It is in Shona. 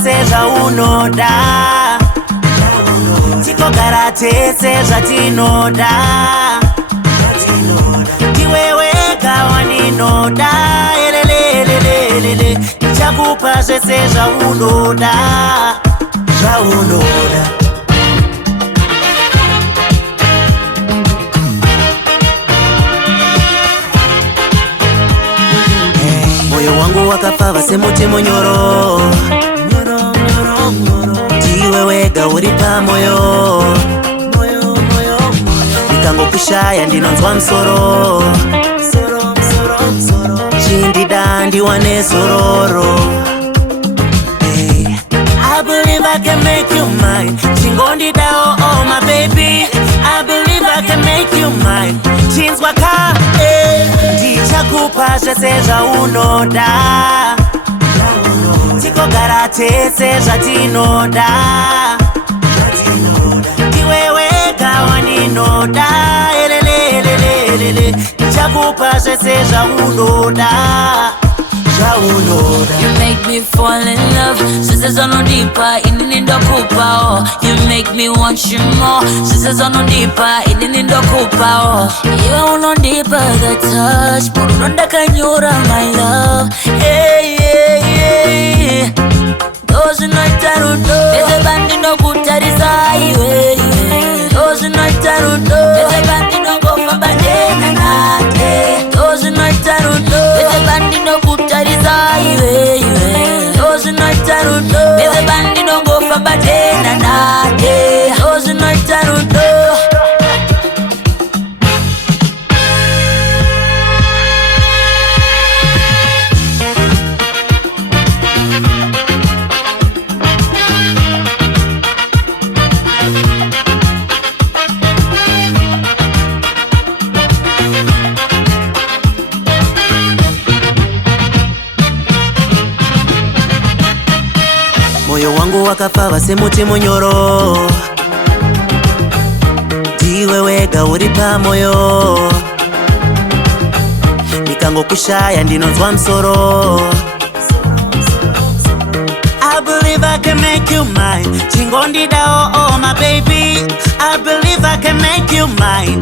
zvese zvaunoda, tikogara tese zvatinoda, ndiwe wega waninoda, elelelelelele, ndichakupa zvese zvaunoda, zvaunoda. Moyo wangu wakapfava semuti munyoro, ndiwe wega uri pamoyo, ndikangokushaya ndinonzwa musoro, chindida ndiwane zororo. I believe I can make you mine, chingondida oh my baby, I believe I can make you mine, chinzwa ka ndichakupa zvese zvaunoda, tikogara tese zvatinoda, ndiwe wega waninoda, elelelelelele, ndichakupa zvese zvaunoda, zvaunoda. You make me fall in love, sisi zonodipa, inini ndokupa oh. You make me want you more, sisi zonodipa, inini ndokupa oh. Iwe unondipa the touch, porunonda kanyura my love. Hey, hey, hey. Dozi noitarudo, beze bandi ndokutarisa iwe. Dozi noitarudo, beze bandi ndokofamba dena nate. Dozi noitarudo, beze bandi ndokutarisa iwe. Dozi noitarudo, beze bandi ndokofamba dena nate. Dozi noitarudo. Moyo wangu wakapfava semuti munyoro, ndiwe wega uri pamoyo, ndikangokushaya ndinonzwa musoro. I believe I can make you mine, chingondida oh my baby, I believe I can make you mine,